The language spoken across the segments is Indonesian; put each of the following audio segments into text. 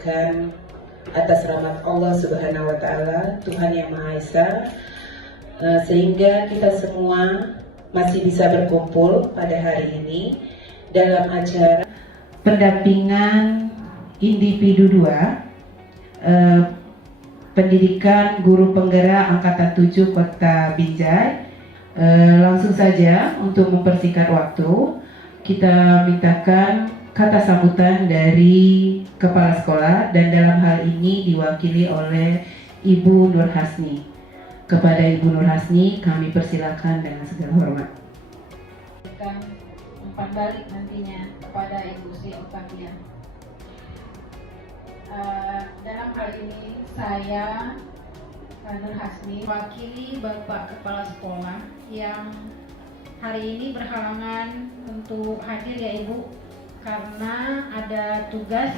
panjatkan atas rahmat Allah Subhanahu wa Ta'ala, Tuhan Yang Maha Esa, sehingga kita semua masih bisa berkumpul pada hari ini dalam acara pendampingan individu 2 pendidikan guru penggerak angkatan 7 Kota Binjai. Langsung saja untuk mempersingkat waktu, kita mintakan kata sambutan dari kepala sekolah, dan dalam hal ini diwakili oleh Ibu Nur Hasni. Kepada Ibu Nur Hasni kami persilakan dengan segala hormat. Umpan balik nantinya kepada Ibu Sri Octavia. Dalam hal ini saya Nur Hasni wakili Bapak Kepala Sekolah yang hari ini berhalangan untuk hadir ya Ibu, karena ada tugas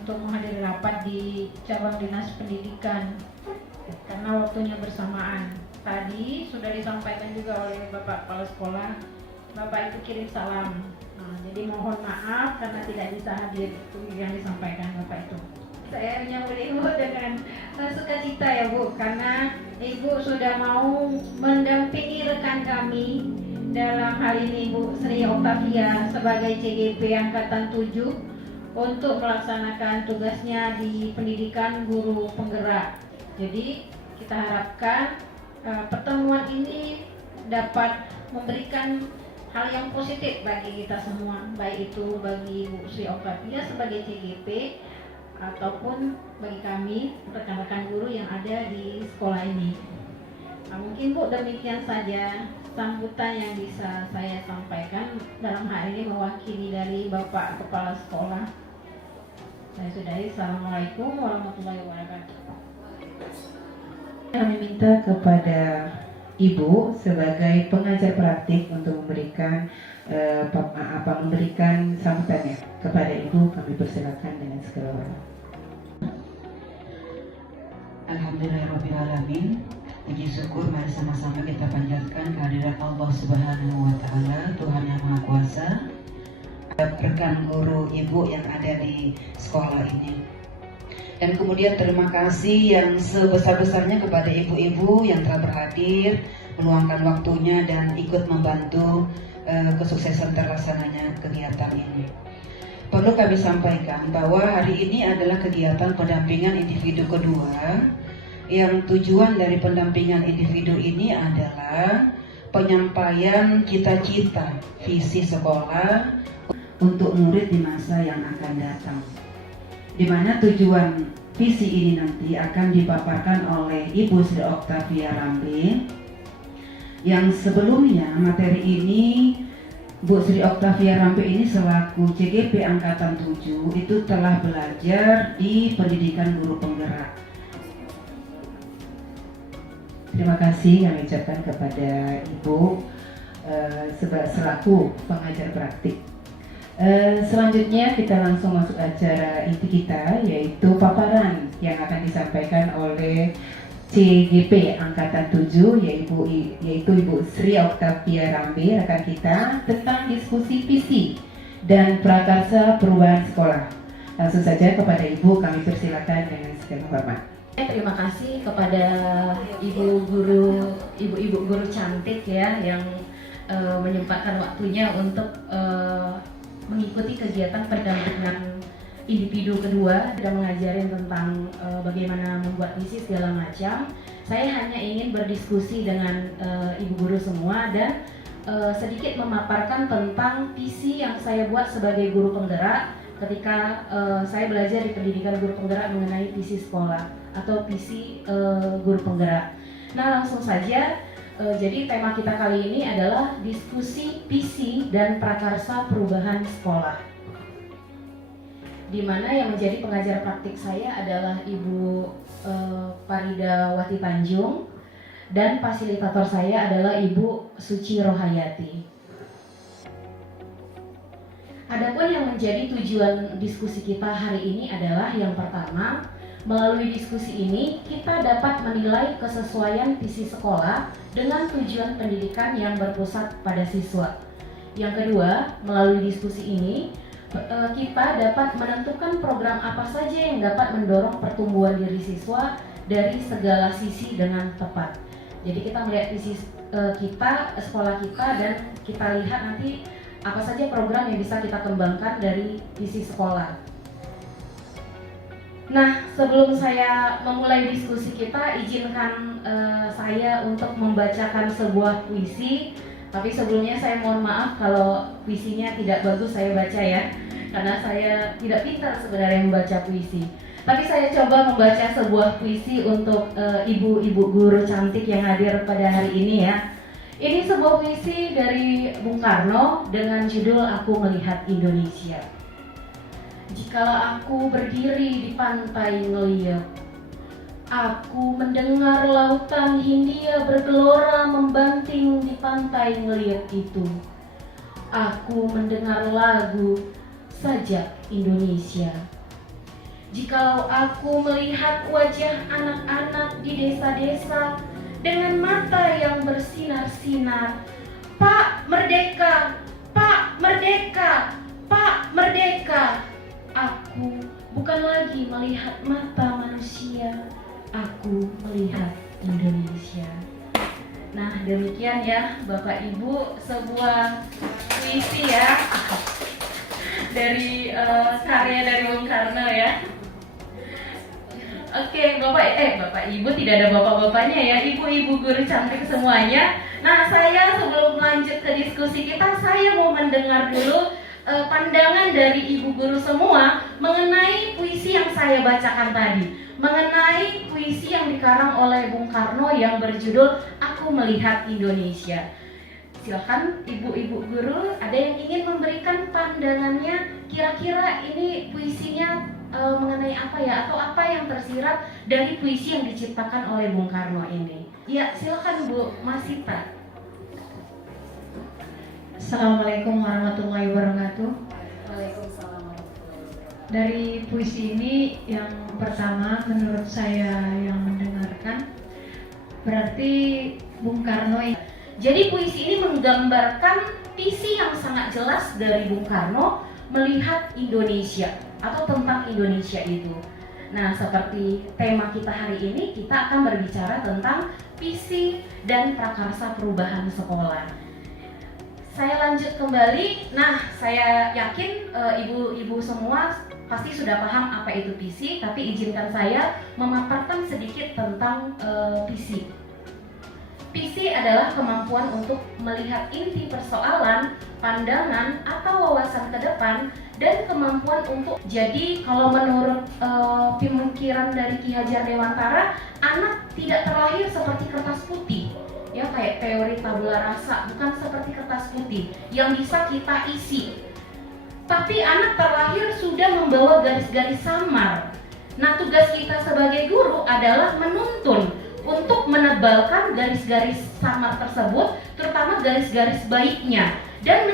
untuk menghadiri rapat di cabang dinas pendidikan karena waktunya bersamaan. Tadi sudah disampaikan juga oleh Bapak Kepala Sekolah, Bapak itu kirim salam. Jadi mohon maaf karena tidak bisa hadir itu yang disampaikan Bapak itu. Saya menyambut Ibu dengan sukacita ya Bu, karena Ibu sudah mau mendampingi rekan kami, dalam hal ini Ibu Sri Octavia sebagai CGP Angkatan 7 untuk melaksanakan tugasnya di pendidikan guru penggerak. Jadi kita harapkan pertemuan ini dapat memberikan hal yang positif bagi kita semua, baik itu bagi Ibu Sri Octavia sebagai CGP ataupun bagi kami rekan-rekan guru yang ada di sekolah ini. Mungkin Bu demikian saja sambutan yang bisa saya sampaikan dalam hal ini mewakili dari Bapak Kepala Sekolah. Saya sudahi. Assalamualaikum warahmatullahi wabarakatuh. Kami minta kepada Ibu sebagai pengajar praktik untuk memberikan memberikan sambutannya. Kepada Ibu kami persilakan dengan segala hormat. Alhamdulillahirrahmanirrahim. Puji syukur mari sama-sama kita panjatkan kehadiran Allah Subhanahu wa Ta'ala, Tuhan Yang Maha Kuasa, rekan guru Ibu yang ada di sekolah ini. Dan kemudian terima kasih yang sebesar-besarnya kepada ibu-ibu yang telah berhadir, meluangkan waktunya dan ikut membantu kesuksesan terlaksananya kegiatan ini. Perlu kami sampaikan bahwa hari ini adalah kegiatan pendampingan individu kedua, yang tujuan dari pendampingan individu ini adalah penyampaian cita-cita visi sekolah untuk murid di masa yang akan datang, di mana tujuan visi ini nanti akan dipaparkan oleh Ibu Sri Octavia Rambe, yang sebelumnya materi ini Bu Sri Octavia Rambe ini selaku CGP Angkatan 7 itu telah belajar di pendidikan guru penggerak. Terima kasih kami ucapkan kepada Ibu selaku pengajar praktik. Selanjutnya kita langsung masuk acara inti kita, yaitu paparan yang akan disampaikan oleh CGP Angkatan 7 yaitu Ibu Sri Octavia Rambe, rekan kita, tentang diskusi visi dan prakarsa perubahan sekolah. Langsung saja kepada Ibu kami persilakan dengan segala hormat. Terima kasih kepada ibu-ibu guru cantik ya yang menyempatkan waktunya untuk mengikuti kegiatan pendampingan individu kedua dan mengajarin tentang bagaimana membuat visi segala macam. Saya hanya ingin berdiskusi dengan ibu guru semua dan sedikit memaparkan tentang visi yang saya buat sebagai guru penggerak ketika saya belajar di pendidikan guru penggerak mengenai visi sekolah atau visi guru penggerak. Nah, langsung saja. Jadi tema kita kali ini adalah diskusi visi dan prakarsa perubahan sekolah, di mana yang menjadi pengajar praktik saya adalah Ibu Farida Wati Tanjung dan fasilitator saya adalah Ibu Suci Rohayati. Adapun yang menjadi tujuan diskusi kita hari ini adalah yang pertama, melalui diskusi ini kita dapat menilai kesesuaian visi sekolah dengan tujuan pendidikan yang berpusat pada siswa. Yang kedua, melalui diskusi ini kita dapat menentukan program apa saja yang dapat mendorong pertumbuhan diri siswa dari segala sisi dengan tepat. Jadi kita melihat visi kita, sekolah kita, dan kita lihat nanti apa saja program yang bisa kita kembangkan dari visi sekolah. Nah, sebelum saya memulai diskusi kita, izinkan saya untuk membacakan sebuah puisi. Tapi sebelumnya saya mohon maaf kalau puisinya tidak bagus saya baca ya, karena saya tidak pintar sebenarnya membaca puisi. Tapi saya coba membaca sebuah puisi untuk ibu-ibu guru cantik yang hadir pada hari ini ya. Ini sebuah puisi dari Bung Karno dengan judul Aku Melihat Indonesia. Jikalau aku berdiri di pantai ngeliat, aku mendengar lautan Hindia bergelora membanting di pantai ngeliat itu. Aku mendengar lagu Sajak Indonesia. Jikalau aku melihat wajah anak-anak di desa-desa dengan mata yang bersinar-sinar, Pak Merdeka, Pak Merdeka, Pak Merdeka. Aku bukan lagi melihat mata manusia, aku melihat Indonesia. Nah, demikian ya Bapak Ibu, sebuah puisi ya dari karya dari Bung Karno ya. Oke, Bapak Ibu, tidak ada bapak-bapaknya ya, ibu-ibu guru cantik semuanya. Nah, saya sebelum lanjut ke diskusi kita, saya mau mendengar dulu pandangan dari ibu guru semua mengenai puisi yang saya bacakan tadi, mengenai puisi yang dikarang oleh Bung Karno yang berjudul Aku Melihat Indonesia. Silakan ibu-ibu guru, ada yang ingin memberikan pandangannya, kira-kira ini puisinya mengenai apa ya, atau apa yang tersirat dari puisi yang diciptakan oleh Bung Karno ini. Ya, silakan Bu Masita. Assalamualaikum warahmatullahi wabarakatuh. Waalaikumsalam. Dari puisi ini yang pertama menurut saya yang mendengarkan berarti Bung Karno ini. Jadi puisi ini menggambarkan visi yang sangat jelas dari Bung Karno melihat Indonesia atau tentang Indonesia itu. Nah, seperti tema kita hari ini, kita akan berbicara tentang visi dan prakarsa perubahan sekolah. Saya lanjut kembali. Nah, saya yakin ibu-ibu semua pasti sudah paham apa itu visi, tapi izinkan saya memaparkan sedikit tentang visi. Visi adalah kemampuan untuk melihat inti persoalan, pandangan, atau wawasan ke depan, dan kemampuan untuk, jadi kalau menurut pemikiran dari Ki Hajar Dewantara, anak tidak terlahir seperti kertas putih, ya kayak teori tabula rasa, bukan seperti kertas putih yang bisa kita isi. Tapi anak terlahir sudah membawa garis-garis samar. Nah, tugas kita sebagai guru adalah menuntun untuk menebalkan garis-garis samar tersebut, terutama garis-garis baiknya, dan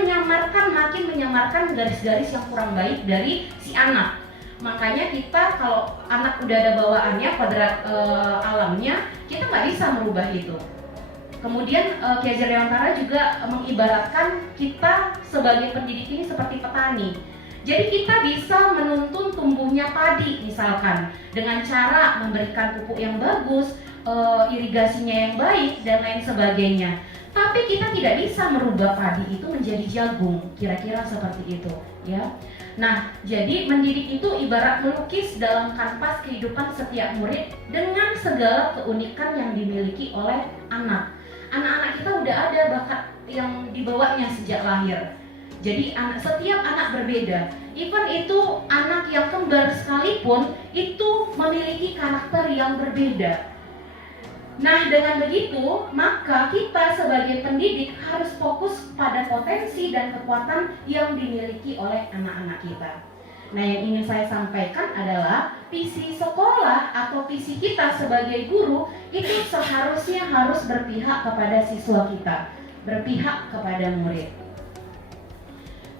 makin menyamarkan garis-garis yang kurang baik dari si anak. Makanya kita kalau anak udah ada bawaannya, kodrat alamnya, kita nggak bisa merubah itu. Kemudian Ki Hajar Dewantara juga mengibaratkan kita sebagai pendidik ini seperti petani. Jadi kita bisa menuntun tumbuhnya padi misalkan dengan cara memberikan pupuk yang bagus, irigasinya yang baik, dan lain sebagainya. Tapi kita tidak bisa merubah padi itu menjadi jagung, kira-kira seperti itu ya. Nah, jadi mendidik itu ibarat melukis dalam kanvas kehidupan setiap murid dengan segala keunikan yang dimiliki oleh anak. Anak-anak kita udah ada bakat yang dibawanya sejak lahir. Jadi setiap anak berbeda. Even itu anak yang kembar sekalipun itu memiliki karakter yang berbeda. Nah, dengan begitu, maka kita sebagai pendidik harus fokus pada potensi dan kekuatan yang dimiliki oleh anak-anak kita. Nah, yang ingin saya sampaikan adalah visi sekolah atau visi kita sebagai guru itu seharusnya harus berpihak kepada siswa kita, berpihak kepada murid.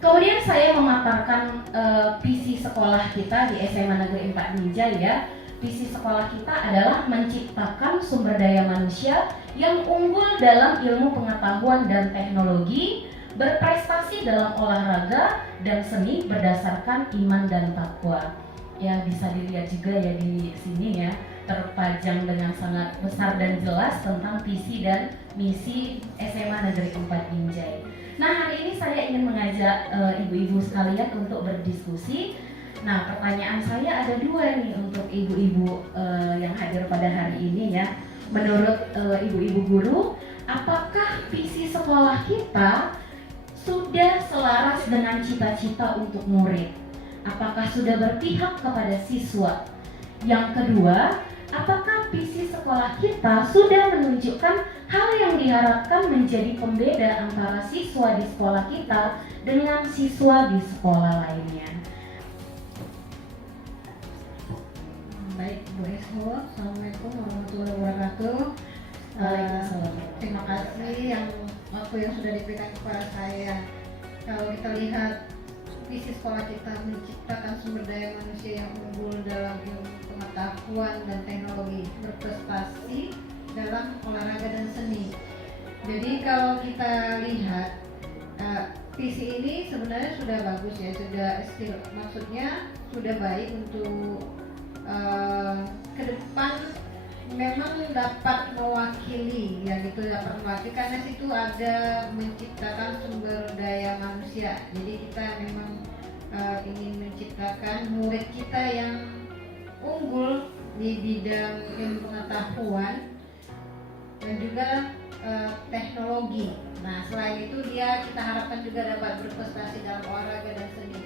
Kemudian saya memaparkan visi sekolah kita di SMA Negeri 4 Binjai ya. Visi sekolah kita adalah menciptakan sumber daya manusia yang unggul dalam ilmu pengetahuan dan teknologi, berprestasi dalam olahraga dan seni berdasarkan iman dan takwa. Ya, bisa dilihat juga ya di sini ya, terpajang dengan sangat besar dan jelas tentang visi dan misi SMA Negeri 4 Binjai. Nah, hari ini saya ingin mengajak ibu-ibu sekalian untuk berdiskusi. Nah, pertanyaan saya ada dua nih untuk ibu-ibu yang hadir pada hari ini ya. Menurut ibu-ibu guru, apakah visi sekolah kita sudah selaras dengan cita-cita untuk murid? Apakah sudah berpihak kepada siswa? Yang kedua, apakah visi sekolah kita sudah menunjukkan hal yang diharapkan menjadi pembeda antara siswa di sekolah kita dengan siswa di sekolah lainnya? Baik, Bu Esho, Assalamualaikum warahmatullahi wabarakatuh. Terima kasih waktu yang sudah diberikan kepada saya. Kalau kita lihat visi sekolah kita menciptakan sumber daya manusia yang unggul dalam ilmu pengetahuan dan teknologi, berprestasi dalam olahraga dan seni. Jadi kalau kita lihat visi ini sebenarnya sudah bagus ya, maksudnya sudah baik untuk ke depan memang dapat mewakili ya gitu, dapat mewakili karena situ ada menciptakan sumber daya manusia. Jadi kita memang ingin menciptakan murid kita yang unggul di bidang ilmu pengetahuan dan juga teknologi. Nah, selain itu kita harapkan juga dapat berprestasi dalam olahraga dan seni.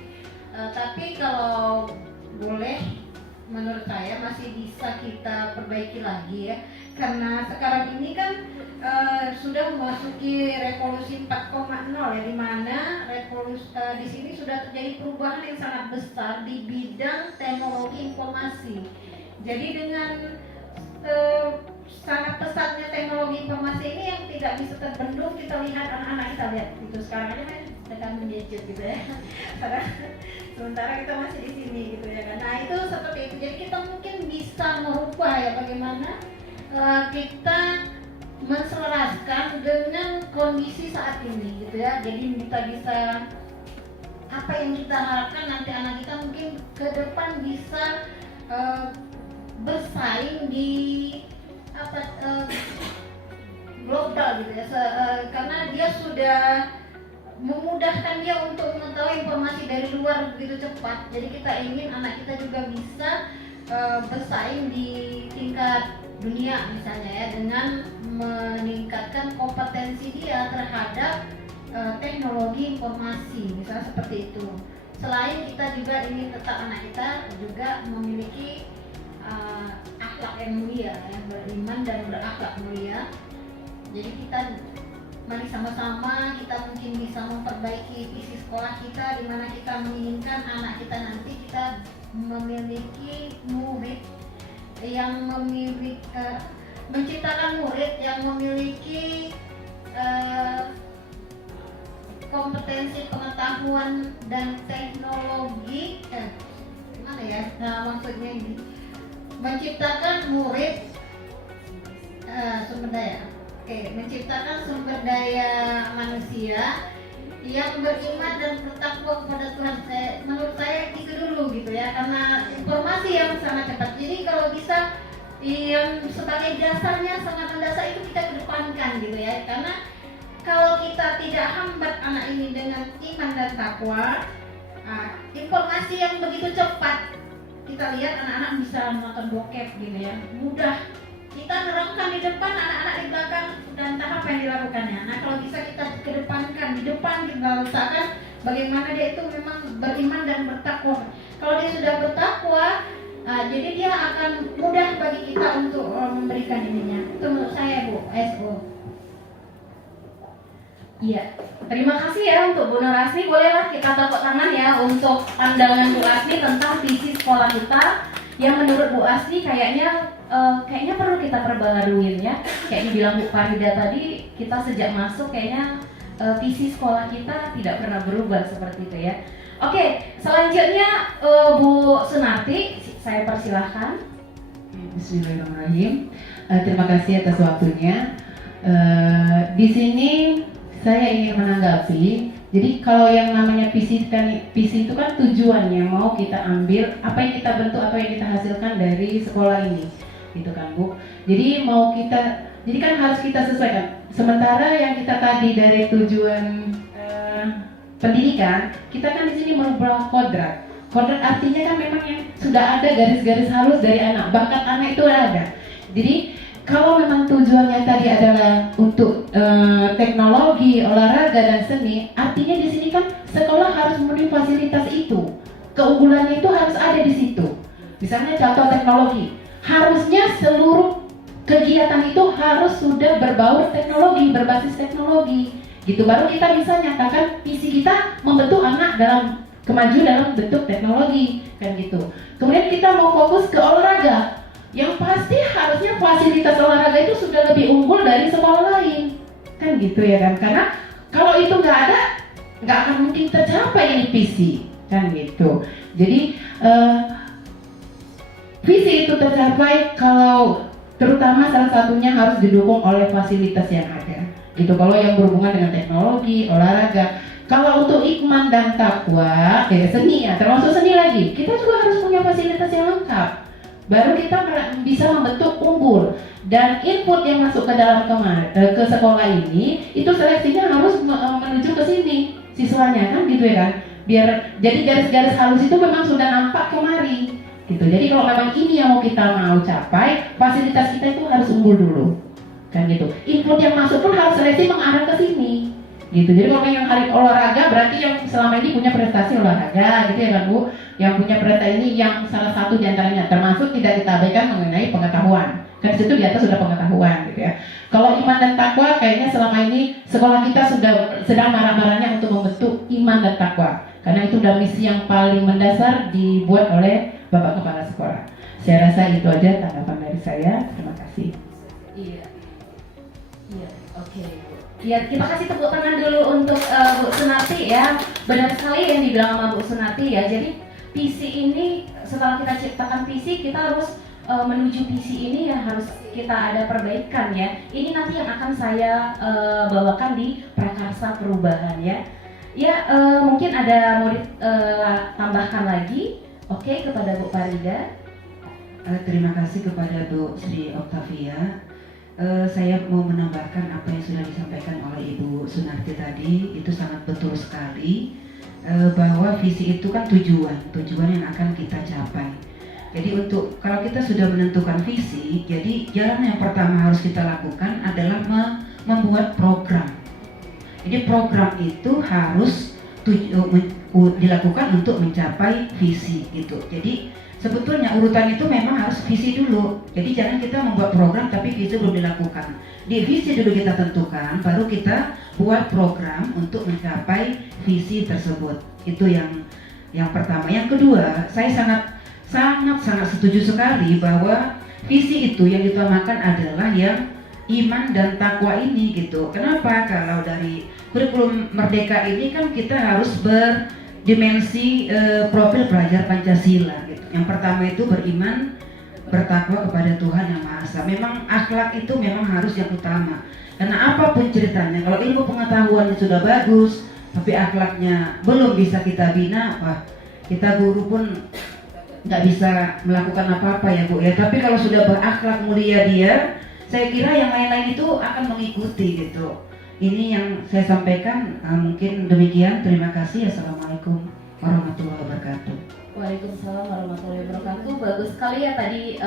Tapi kalau boleh, menurut saya masih bisa kita perbaiki lagi ya, karena sekarang ini kan sudah memasuki revolusi 4.0 ya, di mana di sini sudah terjadi perubahan yang sangat besar di bidang teknologi informasi. Jadi dengan sangat pesatnya teknologi informasi ini yang tidak bisa terbendung, kita lihat anak-anak kita lihat itu sekarang aja kan sedang mengadget gitu ya. Sementara kita masih di sini gitu ya kan. Nah, itu seperti itu. Jadi kita mungkin bisa merubah ya bagaimana kita menselaraskan dengan kondisi saat ini gitu ya. Jadi kita bisa apa yang kita harapkan nanti anak kita mungkin ke depan bisa bersaing di global gitu ya, karena dia sudah memudahkan dia untuk mengetahui informasi dari luar begitu cepat. Jadi kita ingin anak kita juga bisa bersaing di tingkat dunia misalnya ya, dengan meningkatkan kompetensi dia terhadap teknologi informasi misalnya seperti itu. Selain kita juga ingin tetap anak kita juga memiliki akhlak yang mulia, yang beriman dan berakhlak mulia. Jadi kita mari sama-sama kita mungkin bisa memperbaiki visi sekolah kita, di mana kita menginginkan anak kita nanti kita memiliki murid yang memiliki menciptakan murid yang memiliki kompetensi pengetahuan dan teknologi gimana ya, maksudnya ini menciptakan murid sumber daya. Menciptakan sumber daya manusia yang beriman dan bertakwa kepada Tuhan. Menurut saya itu dulu gitu ya, karena informasi yang sangat cepat. Jadi kalau bisa yang sebagai dasarnya sangat mendasar itu kita kedepankan gitu ya. Karena kalau kita tidak hambat anak ini dengan iman dan takwa, informasi yang begitu cepat, kita lihat anak-anak bisa menonton bokep gitu ya, mudah. Kita nerangkan di depan, anak-anak di belakang, dan tahap yang dilakukannya. Nah, kalau bisa kita kedepankan, di depan kita letakkan bagaimana dia itu memang beriman dan bertakwa. Kalau dia sudah bertakwa, jadi dia akan mudah bagi kita untuk memberikan ininya. Itu menurut saya, Bu SO. Iya, terima kasih ya untuk Bu Nurasmi. Bolehlah kita tepuk tangan ya untuk pandangan Bu Asmi tentang visi sekolah kita, yang menurut Bu Asmi kayaknya perlu kita perbaharuin ya. Kayak dibilang Bu Farida tadi, kita sejak masuk kayaknya visi sekolah kita tidak pernah berubah seperti itu ya. Oke, selanjutnya Bu Sunarti, saya persilahkan. Bismillahirrahmanirrahim. Terima kasih atas waktunya. Di sini saya ingin menanggapi. Jadi kalau yang namanya visi itu kan tujuannya mau kita ambil apa yang kita bentuk, apa yang kita hasilkan dari sekolah ini, gitu kan Bu. Jadi jadi kan harus kita sesuaikan. Sementara yang kita tadi dari tujuan pendidikan, kita kan di sini merubah kodrat. Kodrat artinya kan memang yang sudah ada garis-garis halus dari anak, bakat anak itu ada. Jadi kalau memang tujuannya tadi adalah untuk teknologi, olahraga dan seni, artinya di sini kan sekolah harus memenuhi fasilitas itu. Keunggulannya itu harus ada di situ. Misalnya contoh teknologi, harusnya seluruh kegiatan itu harus sudah berbaur teknologi, berbasis teknologi. Gitu baru kita bisa nyatakan visi kita membentuk anak kemaju dalam bentuk teknologi, kan gitu. Kemudian kita mau fokus ke olahraga. Yang pasti harusnya fasilitas olahraga itu sudah lebih unggul dari sekolah lain, kan gitu ya kan? Karena kalau itu nggak ada, nggak akan mungkin tercapai ini visi, kan gitu. Jadi visi itu tercapai kalau terutama salah satunya harus didukung oleh fasilitas yang ada, gitu. Kalau yang berhubungan dengan teknologi, olahraga. Kalau untuk iman dan takwa, seni ya, termasuk seni lagi, kita juga harus punya fasilitas yang lengkap. Baru kita bisa membentuk unggul, dan input yang masuk ke dalam ke sekolah ini itu seleksinya harus menuju ke sini siswanya, kan gitu ya kan, biar jadi garis-garis halus itu memang sudah nampak kemari gitu. Jadi kalau memang ini yang mau kita capai, fasilitas kita itu harus unggul dulu, kan gitu. Input yang masuk pun harus seleksi mengarah ke sini gitu. Jadi kalau yang hari olahraga berarti yang selama ini punya prestasi olahraga gitu ya kan Bu, yang punya prestasi ini yang salah satu diantaranya, termasuk tidak kita abaikan mengenai pengetahuan, kan situ di atas sudah pengetahuan gitu ya. Kalau iman dan takwa kayaknya selama ini sekolah kita sedang marah-marahnya untuk membentuk iman dan takwa, karena itu udah misi yang paling mendasar dibuat oleh Bapak Kepala Sekolah. Saya rasa itu aja tanggapan dari saya. Terima kasih. Iya, oke. Ya, kita kasih tepuk tangan dulu untuk Bu Sunarti ya. Benar sekali yang dibilang sama Bu Sunarti ya. Jadi visi ini setelah kita ciptakan visi, kita harus menuju visi ini yang harus kita ada perbaikan ya. Ini nanti yang akan saya bawakan di Prakarsa Perubahan ya. Ya, mungkin ada mau ditambahkan lagi. Oke, kepada Bu Farida. Terima kasih kepada Bu Sri Octavia. Saya mau menambahkan apa yang sudah disampaikan oleh Ibu Sunarti tadi. Itu sangat betul sekali, bahwa visi itu kan tujuan yang akan kita capai. Jadi kalau kita sudah menentukan visi, jadi jalan yang pertama harus kita lakukan adalah membuat program. Jadi program itu harus dilakukan untuk mencapai visi gitu. Jadi sebetulnya urutan itu memang harus visi dulu. Jadi jangan kita membuat program tapi visi belum dilakukan. Di visi dulu kita tentukan, baru kita buat program untuk mencapai visi tersebut. Itu yang pertama. Yang kedua, saya sangat setuju sekali bahwa visi itu yang diutamakan adalah yang iman dan takwa ini gitu. Kenapa? Kalau dari kurikulum Merdeka ini kan kita harus berdimensi profil pelajar Pancasila gitu. Yang pertama itu beriman, bertakwa kepada Tuhan Yang Maha Esa. Memang akhlak itu memang harus yang utama. Karena apapun ceritanya, kalau ilmu pengetahuan sudah bagus, tapi akhlaknya belum bisa kita bina, wah, kita guru pun nggak bisa melakukan apa-apa ya Bu ya. Tapi kalau sudah berakhlak mulia dia, saya kira yang lain-lain itu akan mengikuti gitu. Ini yang saya sampaikan, mungkin demikian. Terima kasih. Assalamualaikum warahmatullahi wabarakatuh. Waalaikumsalam warahmatullahi wabarakatuh. Bagus sekali ya tadi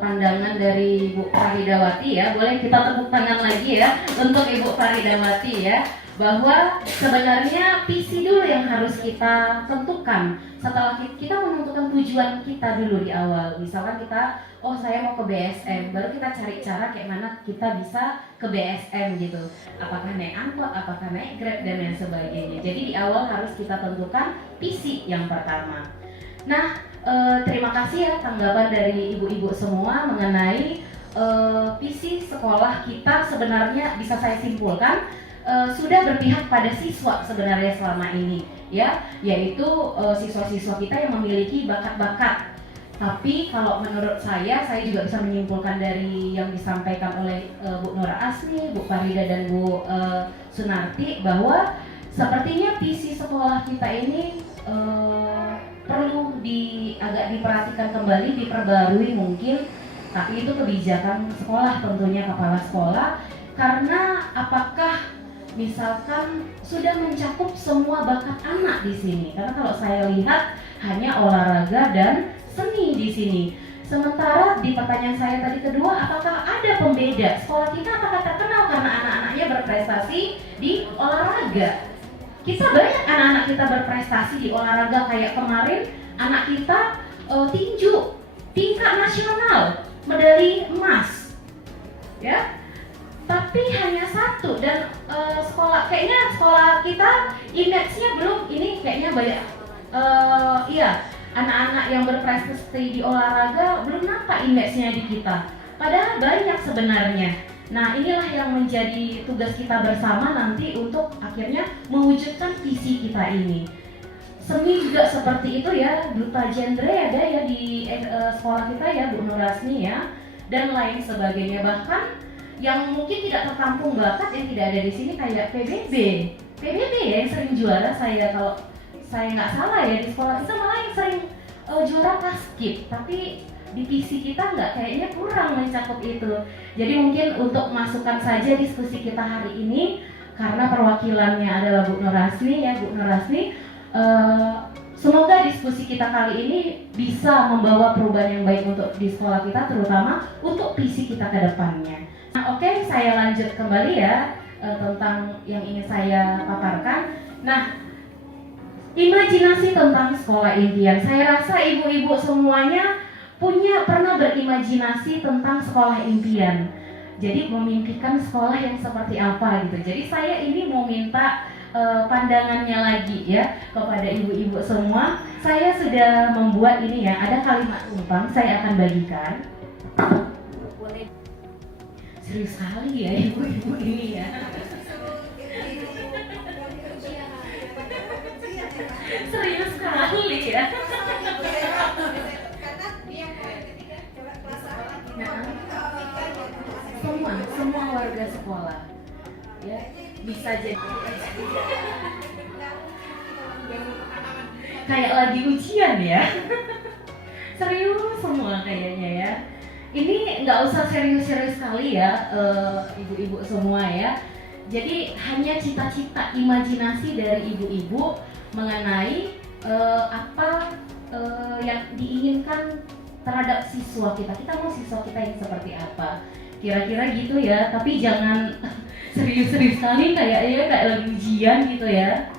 pandangan dari Bu Faridawati ya. Boleh kita tepuk tangan lagi ya untuk Ibu Faridawati ya. Bahwa sebenarnya visi dulu yang harus kita tentukan. Setelah kita menentukan tujuan kita dulu di awal. Misalkan kita, oh saya mau ke BSM, baru kita cari cara kayak mana kita bisa ke BSM gitu. Apakah naik angkot, apakah naik Grab dan lain sebagainya. Jadi di awal harus kita tentukan visi yang pertama. Nah, terima kasih ya tanggapan dari ibu-ibu semua mengenai visi sekolah kita. Sebenarnya bisa saya simpulkan sudah berpihak pada siswa sebenarnya selama ini ya, yaitu siswa-siswa kita yang memiliki bakat-bakat Tapi kalau menurut saya juga bisa menyimpulkan dari yang disampaikan oleh Bu Nora Asni, Bu Farida dan Bu Sunarti bahwa sepertinya visi sekolah kita ini perlu agak diperhatikan kembali, diperbarui mungkin. Tapi itu kebijakan sekolah tentunya, kepala sekolah. Karena apakah misalkan sudah mencakup semua bakat anak di sini? Karena kalau saya lihat hanya olahraga dan seni di sini. Sementara di pertanyaan saya tadi kedua, apakah ada pembeda? Sekolah kita apakah terkenal karena anak-anaknya berprestasi di olahraga? Kita banyak anak-anak kita berprestasi di olahraga, kayak kemarin anak kita tinju tingkat nasional, medali emas, ya. Tapi hanya satu, dan kayaknya sekolah kita image-nya belum, ini kayaknya banyak anak-anak yang berprestasi di olahraga belum nampak image-nya di kita. Padahal banyak sebenarnya. Nah, inilah yang menjadi tugas kita bersama nanti untuk akhirnya mewujudkan visi kita ini. Seni juga seperti itu ya, duta genre ada ya di sekolah kita ya, Bu Nurasni ya, dan lain sebagainya. Bahkan yang mungkin tidak tertampung bakat yang tidak ada di sini kayak PBB ya yang sering juara. Kalau saya nggak salah ya, di sekolah kita malah yang sering juara paskib, tapi di visi kita nggak, kayaknya kurang mencakup itu. Jadi mungkin untuk masukkan saja diskusi kita hari ini, karena perwakilannya adalah Bu Nurasni ya, Bu Nurasni, semoga diskusi kita kali ini bisa membawa perubahan yang baik untuk di sekolah kita, terutama untuk visi kita ke depannya. Nah, oke, saya lanjut kembali ya tentang yang ingin saya paparkan. Nah, imajinasi tentang sekolah impian. Saya rasa ibu-ibu semuanya pernah berimajinasi tentang sekolah impian. Jadi memimpikan sekolah yang seperti apa gitu. Jadi saya ini mau minta pandangannya lagi ya kepada ibu-ibu semua. Saya sudah membuat ini ya, ada kalimat tumpang saya akan bagikan. Serius sekali ya ibu-ibu ini ya. Serius sekali ya. Semua warga sekolah ya bisa jadi kayak lagi ujian ya. Serius semua kayaknya ya. Ini nggak usah serius-serius sekali ya ibu-ibu semua ya. Jadi hanya cita-cita, imajinasi dari ibu-ibu mengenai apa yang diinginkan terhadap siswa kita. Kita mau siswa kita yang seperti apa? Kira-kira gitu ya, tapi jangan serius-serius sekali kayak lagi ujian gitu ya.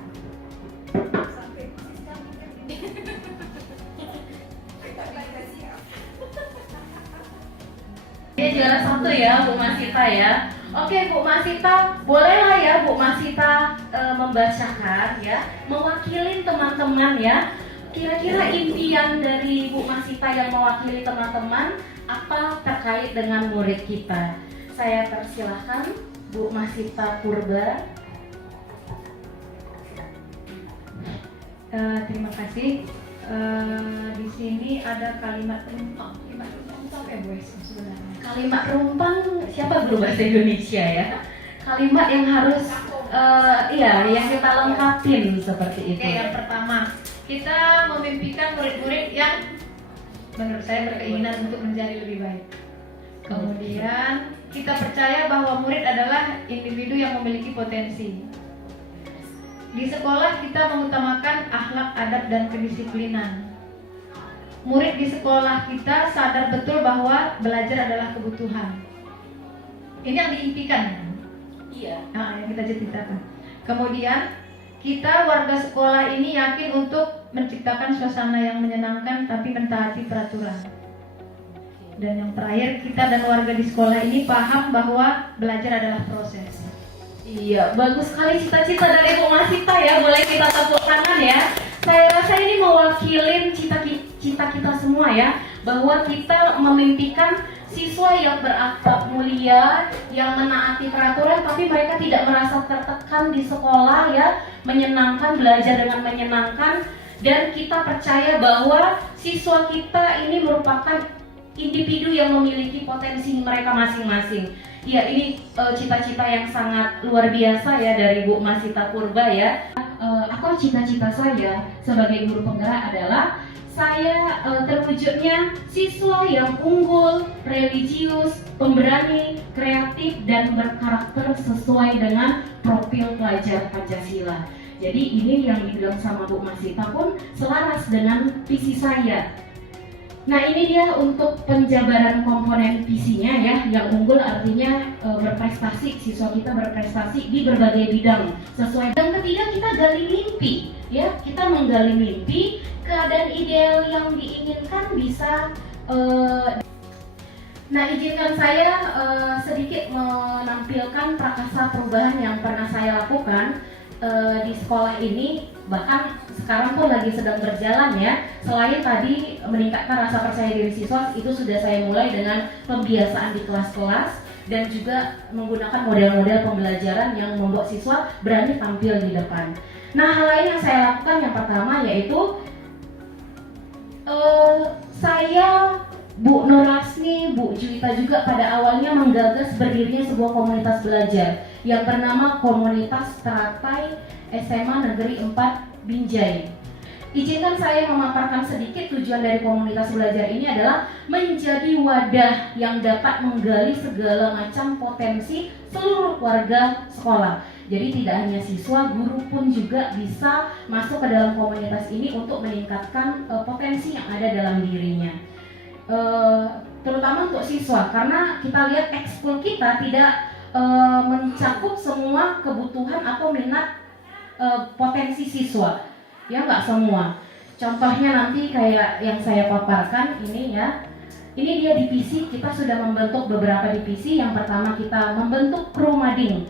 Ya juara satu ya Bu Masita ya. Oke Bu Masita, bolehlah ya Bu Masita membacakan ya, mewakili teman-teman ya. Kira-kira impian dari Bu Masita yang mewakili teman-teman apa terkait dengan murid kita? Saya persilahkan Bu Masita Purba. Terima kasih. Di sini ada kalimat rumpang. Sebenarnya. Kalimat rumpang siapa guru bahasa Indonesia ya? Kalimat yang harus yang kita lengkapin seperti itu. Oke, yang pertama, kita memimpikan murid-murid yang menurut saya berkeinginan untuk menjadi lebih baik. Kemudian kita percaya bahwa murid adalah individu yang memiliki potensi. Di sekolah kita mengutamakan akhlak, adab, dan kedisiplinan. Murid di sekolah kita sadar betul bahwa belajar adalah kebutuhan. Ini yang diimpikan. Iya. Nah, yang kita ceritakan. Kemudian kita warga sekolah ini yakin untuk menciptakan suasana yang menyenangkan tapi mentaati peraturan. Dan yang terakhir, kita dan warga di sekolah ini paham bahwa belajar adalah proses. Iya, bagus sekali cita-cita dari Bu Masita ya. Boleh kita tepuk tangan ya. Saya rasa ini mewakili cita kita semua ya, bahwa kita memimpikan siswa yang berakhlak mulia, yang menaati peraturan, tapi mereka tidak merasa tertekan di sekolah ya, menyenangkan, belajar dengan menyenangkan. dan kita percaya bahwa siswa kita ini merupakan individu yang memiliki potensi mereka masing-masing. Ya, ini cita-cita yang sangat luar biasa ya dari Bu Masita Purba ya. Aku cita-cita saya sebagai guru penggerak adalah saya terwujudnya siswa yang unggul, religius, pemberani, kreatif, dan berkarakter sesuai dengan profil pelajar Pancasila. Jadi ini yang dibilang sama Bu Masita pun selaras dengan visi saya. Nah, ini dia untuk penjabaran komponen visinya ya. Yang unggul artinya berprestasi, siswa kita berprestasi di berbagai bidang sesuai. Dan ketiga, kita gali mimpi ya. Kita menggali mimpi, keadaan ideal yang diinginkan bisa Nah, izinkan saya sedikit menampilkan prakasa perubahan yang pernah saya lakukan di sekolah ini, bahkan sekarang pun lagi sedang berjalan ya. Selain tadi meningkatkan rasa percaya diri siswa, itu sudah saya mulai dengan pembiasaan di kelas-kelas dan juga menggunakan model-model pembelajaran yang membuat siswa berani tampil di depan. Nah, hal lain yang saya lakukan yang pertama yaitu saya, Bu Nurasni, Bu Juwita juga pada awalnya menggagas berdirinya sebuah komunitas belajar yang bernama Komunitas Teratai SMA Negeri 4 Binjai. Izinkan saya memaparkan sedikit tujuan dari komunitas belajar ini adalah menjadi wadah yang dapat menggali segala macam potensi seluruh warga sekolah. Jadi tidak hanya siswa, guru pun juga bisa masuk ke dalam komunitas ini untuk meningkatkan potensi yang ada dalam dirinya. Terutama untuk siswa, karena kita lihat ekskul kita tidak mencakup semua kebutuhan atau minat potensi siswa, ya nggak semua. Contohnya nanti kayak yang saya paparkan ini ya, ini dia divisi, kita sudah membentuk beberapa divisi. Yang pertama kita membentuk kru mading,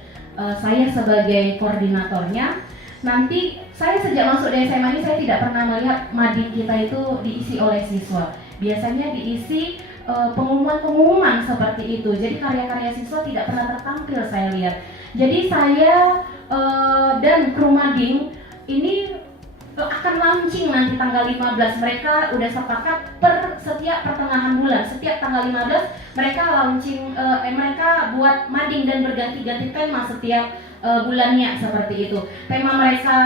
saya sebagai koordinatornya. Nanti saya sejak masuk di SMA ini saya tidak pernah melihat mading kita itu diisi oleh siswa. Biasanya diisi pengumuman-pengumuman seperti itu. Jadi karya-karya siswa tidak pernah tertampil saya lihat. Jadi saya dan kru mading ini akan launching nanti tanggal 15. Mereka udah sepakat per setiap pertengahan bulan, setiap tanggal 15 mereka launching, mereka buat mading dan berganti-ganti tema setiap bulannya seperti itu. Tema mereka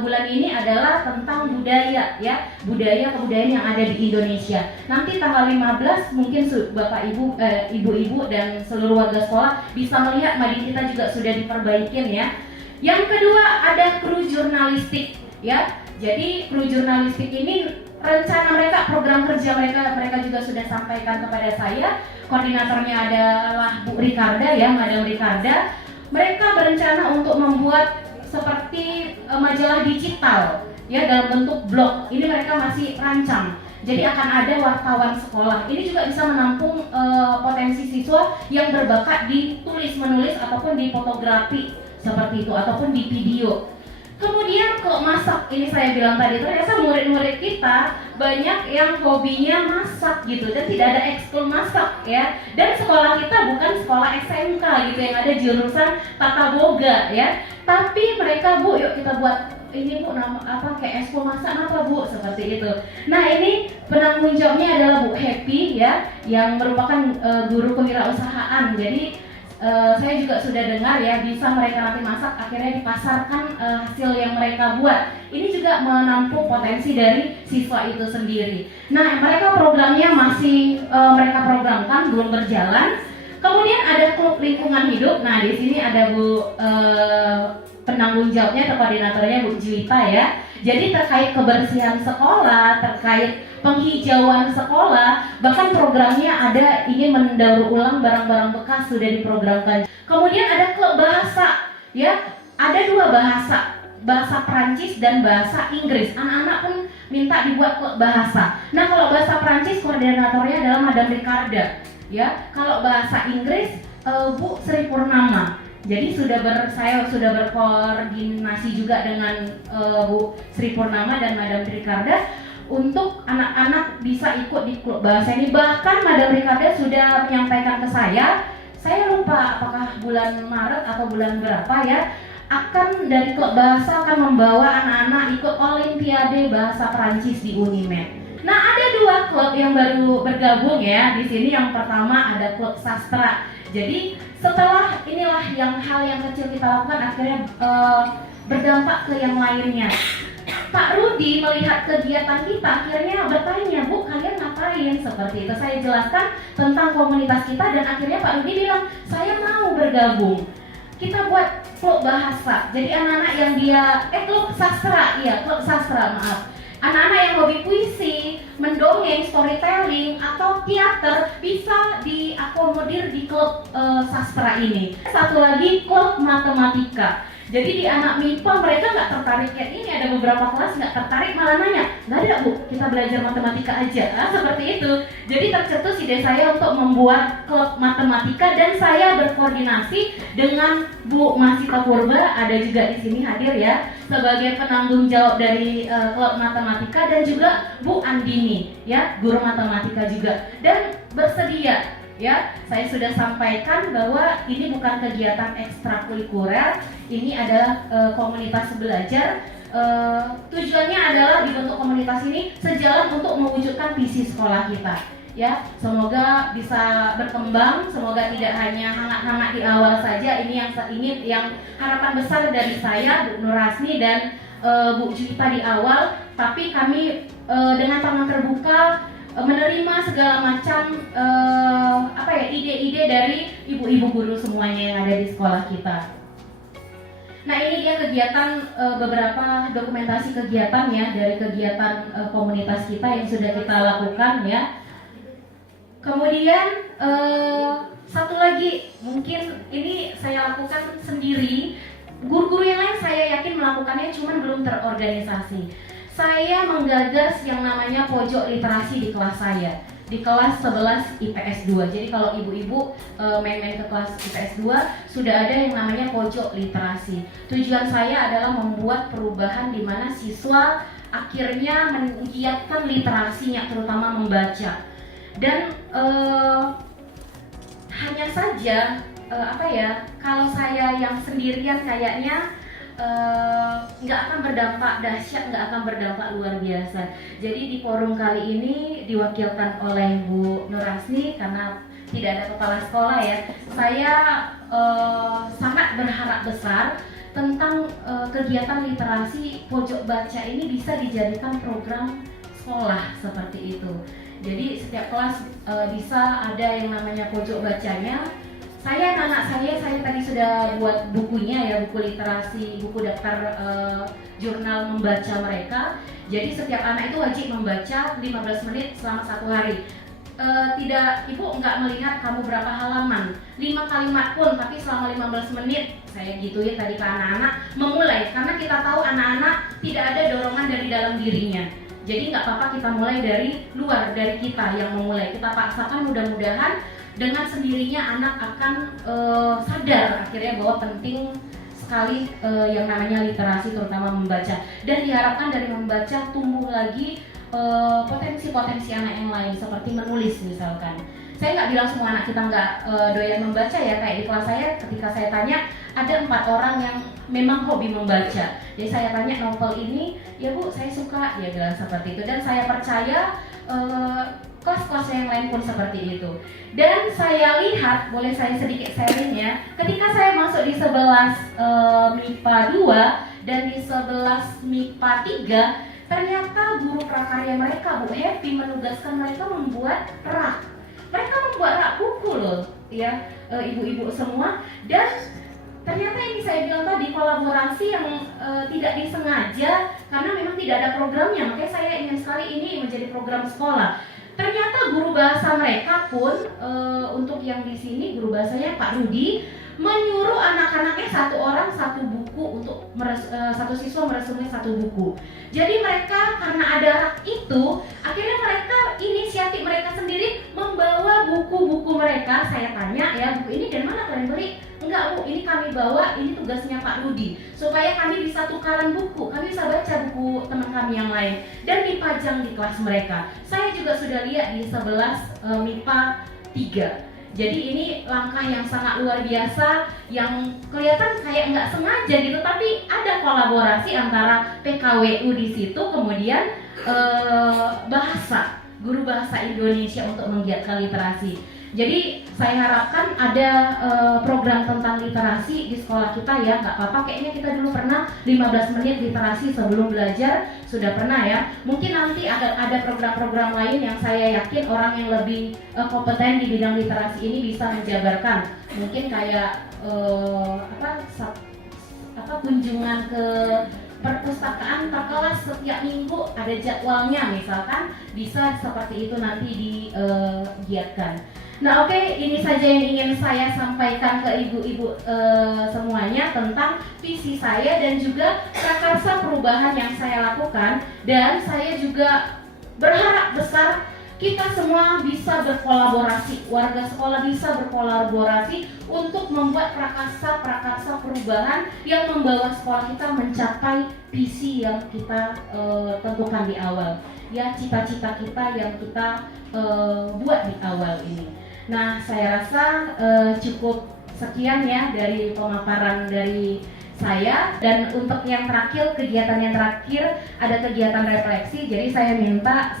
bulan ini adalah tentang budaya ya, budaya-kebudayaan yang ada di Indonesia. Nanti tanggal 15 mungkin Bapak Ibu, Ibu-ibu dan seluruh warga sekolah bisa melihat mading kita juga sudah diperbaikin ya. Yang kedua ada kru jurnalistik ya. Jadi kru jurnalistik ini rencana mereka, program kerja mereka juga sudah sampaikan kepada saya. Koordinatornya adalah Bu Ricarda ya, Madam Ricarda. Mereka berencana untuk membuat seperti majalah digital ya dalam bentuk blog. Ini mereka masih rancang. Jadi akan ada wartawan sekolah. Ini juga bisa menampung potensi siswa yang berbakat di tulis menulis ataupun di fotografi seperti itu ataupun di video. Kemudian kalau masak, ini saya bilang tadi, ternyata murid-murid kita banyak yang hobinya masak gitu dan tidak ada ekskul masak ya. Dan sekolah kita bukan sekolah SMK gitu yang ada jurusan tata boga ya. Tapi mereka, Bu, yuk kita buat ini Bu, nama apa kayak ekskul masak apa Bu, seperti itu. Nah, ini penanggung jawabnya adalah Bu Happy ya, yang merupakan guru kewirausahaan. Jadi saya juga sudah dengar ya, bisa mereka nanti masak akhirnya dipasarkan hasil yang mereka buat. Ini juga menampung potensi dari siswa itu sendiri. Nah, mereka programnya masih mereka programkan, belum berjalan. Kemudian ada klub lingkungan hidup. Nah, di sini ada Bu penanggung jawabnya atau koordinatornya Bu Juwita ya. Jadi terkait kebersihan sekolah, terkait penghijauan sekolah, bahkan programnya ada ingin mendaur ulang barang-barang bekas sudah diprogramkan. Kemudian ada klub bahasa, ya, ada dua bahasa Perancis dan bahasa Inggris. Anak-anak pun minta dibuat klub bahasa. Nah, kalau bahasa Perancis koordinatornya adalah Madam Ricarda, ya. Kalau bahasa Inggris Bu Sri Purnama. Jadi saya sudah berkoordinasi juga dengan Bu Sri Purnama dan Madam Ricarda untuk anak-anak bisa ikut di klub bahasa ini. Bahkan Madam Ricarda sudah menyampaikan ke saya lupa apakah bulan Maret atau bulan berapa ya, akan dari klub bahasa akan membawa anak-anak ikut Olimpiade Bahasa Perancis di Unimed. Nah, ada 2 klub yang baru bergabung ya di sini. Yang pertama ada klub sastra. Jadi setelah inilah hal yang kecil kita lakukan akhirnya berdampak ke yang lainnya. Pak Rudi melihat kegiatan kita akhirnya bertanya, Bu, kalian ngapain? Seperti itu. Saya jelaskan tentang komunitas kita dan akhirnya Pak Rudi bilang, saya mau bergabung. Kita buat klub bahasa. Jadi anak-anak yang klub sastra, klub sastra, maaf. Anak-anak yang hobi puisi, mendongeng, storytelling, atau teater bisa diakomodir di klub sastra ini. Satu lagi klub matematika. Jadi di anak MIPA mereka nggak tertarik kayak ini, ada beberapa kelas nggak tertarik malah nanya, nggak ada Bu, kita belajar matematika aja, seperti itu. Jadi tercetus ide saya untuk membuat klub matematika dan saya berkoordinasi dengan Bu Masita Purba, ada juga di sini hadir ya, sebagai penanggung jawab dari klub matematika dan juga Bu Andini ya, guru matematika juga, dan bersedia. Ya, saya sudah sampaikan bahwa ini bukan kegiatan ekstrakurikuler, ini adalah komunitas belajar. Tujuannya adalah dibentuk komunitas ini sejalan untuk mewujudkan visi sekolah kita. Ya, semoga bisa berkembang, semoga tidak hanya hangat-hangat di awal saja. Ini yang harapan besar dari saya, Bu Nur Hasni dan Bu Juwita di awal. Tapi kami dengan tangan terbuka menerima segala macam ide-ide dari ibu-ibu guru semuanya yang ada di sekolah kita. Nah, ini dia kegiatan beberapa dokumentasi kegiatan ya dari kegiatan komunitas kita yang sudah kita lakukan ya. Kemudian satu lagi mungkin ini saya lakukan sendiri. Guru-guru yang lain saya yakin melakukannya, cuman belum terorganisasi. Saya menggagas yang namanya pojok literasi di kelas saya, di kelas 11 IPS 2. Jadi kalau ibu-ibu main-main ke kelas IPS 2 sudah ada yang namanya pojok literasi. Tujuan saya adalah membuat perubahan di mana siswa akhirnya menggiatkan literasinya, terutama membaca. Dan hanya saja kalau saya yang sendirian kayaknya nggak akan berdampak dahsyat, nggak akan berdampak luar biasa. Jadi di forum kali ini diwakilkan oleh Bu Nur Hasni karena tidak ada kepala sekolah ya. Saya sangat berharap besar tentang kegiatan literasi pojok baca ini bisa dijadikan program sekolah seperti itu. Jadi setiap kelas bisa ada yang namanya pojok bacanya. Anak-anak saya tadi sudah buat bukunya ya, buku literasi, buku daftar jurnal membaca mereka. Jadi setiap anak itu wajib membaca 15 menit selama 1 hari. Ibu nggak melihat kamu berapa halaman, 5 kalimat pun, tapi selama 15 menit saya gituin tadi ke anak-anak memulai, karena kita tahu anak-anak tidak ada dorongan dari dalam dirinya. Jadi nggak apa-apa kita mulai dari luar, dari kita yang memulai. Kita paksakan, mudah-mudahan dengan sendirinya anak akan sadar akhirnya bahwa penting sekali yang namanya literasi, terutama membaca. Dan diharapkan dari membaca tumbuh lagi potensi-potensi anak yang lain, seperti menulis misalkan. Saya nggak bilang semua anak kita nggak doyan membaca ya, kayak di kelas saya ketika saya tanya ada 4 orang yang memang hobi membaca. Jadi saya tanya novel ini, ya Bu saya suka, dia bilang seperti itu. Dan saya percaya kelas-kelas yang lain pun seperti itu. Dan saya lihat, boleh saya sedikit sharing ya, ketika saya masuk di 11 MIPA 2 dan di 11 MIPA 3, ternyata guru prakarya mereka, Bu Happy, menugaskan mereka membuat rak. Mereka membuat rak buku loh, ya, ibu-ibu semua. Dan ternyata ini saya bilang tadi kolaborasi yang tidak disengaja, karena memang tidak ada programnya. Makanya saya ingin sekali ini menjadi program sekolah. Ternyata guru bahasa mereka pun untuk yang di sini guru bahasanya Pak Rudi menyuruh anak-anaknya 1 orang 1 buku untuk satu siswa meresumnya 1 buku. Jadi mereka karena ada rak itu, akhirnya mereka inisiatif mereka sendiri membawa buku-buku mereka. Saya tanya ya, buku ini dari mana kalian beli? Enggak Bu, ini kami bawa, ini tugasnya Pak Rudi, supaya kami bisa tukaran buku, kami bisa baca buku teman kami yang lain dan dipajang di kelas mereka. Saya juga sudah lihat di 11 MIPA 3. Jadi ini langkah yang sangat luar biasa, yang kelihatan kayak nggak sengaja gitu, tapi ada kolaborasi antara PKWU di situ, kemudian guru bahasa Indonesia untuk menggiatkan literasi. Jadi saya harapkan ada program tentang literasi di sekolah kita ya, nggak apa-apa, kayaknya kita dulu pernah 15 menit literasi sebelum belajar, sudah pernah ya. Mungkin nanti ada program-program lain yang saya yakin orang yang lebih kompeten di bidang literasi ini bisa menjabarkan. Mungkin kayak kunjungan ke perpustakaan per kelas setiap minggu ada jadwalnya misalkan, bisa seperti itu nanti digiatkan. Nah oke, ini saja yang ingin saya sampaikan ke ibu-ibu semuanya tentang visi saya dan juga prakarsa perubahan yang saya lakukan, dan saya juga berharap besar kita semua bisa berkolaborasi, warga sekolah bisa berkolaborasi untuk membuat prakarsa perubahan yang membawa sekolah kita mencapai visi yang kita tentukan di awal, ya, cita-cita kita yang kita buat di awal ini. Nah, saya rasa cukup sekian ya dari pemaparan dari saya, dan untuk yang terakhir, kegiatan yang terakhir ada kegiatan refleksi. Jadi saya minta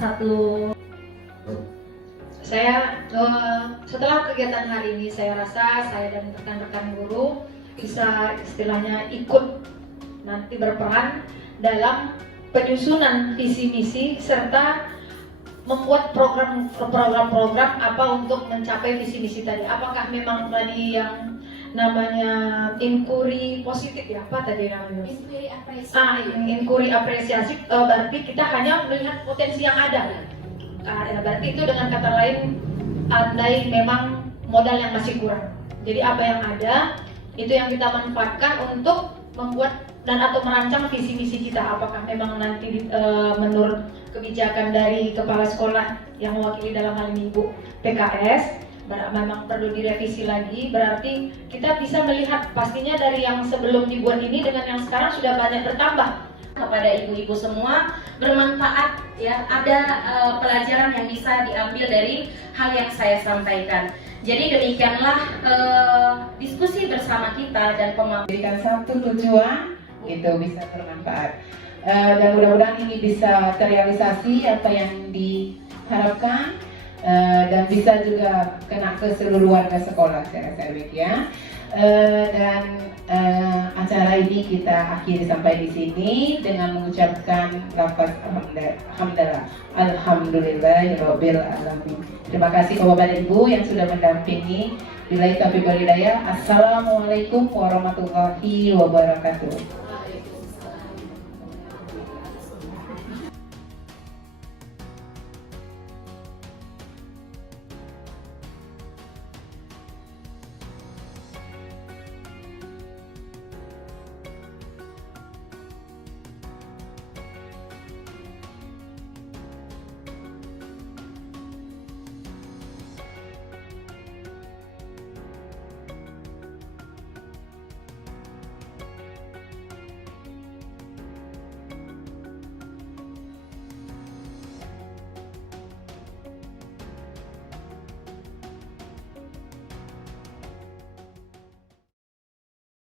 setelah kegiatan hari ini, saya rasa saya dan rekan-rekan guru bisa istilahnya ikut nanti berperan dalam penyusunan visi misi serta membuat program-program apa untuk mencapai visi misi tadi. Apakah memang tadi yang namanya inquiry positif ya, apa tadi namanya? Inquiry apresiasi. Berarti kita hanya melihat potensi yang ada. Berarti itu dengan kata lain, andai memang modal yang masih kurang. Jadi apa yang ada itu yang kita manfaatkan untuk membuat dan atau merancang visi misi kita. Apakah memang nanti menurut kebijakan dari kepala sekolah yang mewakili dalam hal ini Ibu PKS memang perlu direvisi lagi. Berarti kita bisa melihat pastinya dari yang sebelum dibuat ini dengan yang sekarang sudah banyak bertambah. Kepada ibu-ibu semua bermanfaat ya, ada pelajaran yang bisa diambil dari hal yang saya sampaikan. Jadi demikianlah diskusi bersama kita dan memberikan satu tujuan itu bisa bermanfaat, dan mudah-mudahan ini bisa terrealisasi apa yang diharapkan, dan bisa juga kena ke seluruh warga sekolah, saya rasa demikian. Dan acara ini kita akhiri sampai di sini dengan mengucapkan lafaz alhamdulillahirabbil alamin. Terima kasih kepada Ibu yang sudah mendampingi. Billahi taufiq wal hidayah. Assalamualaikum warahmatullahi wabarakatuh.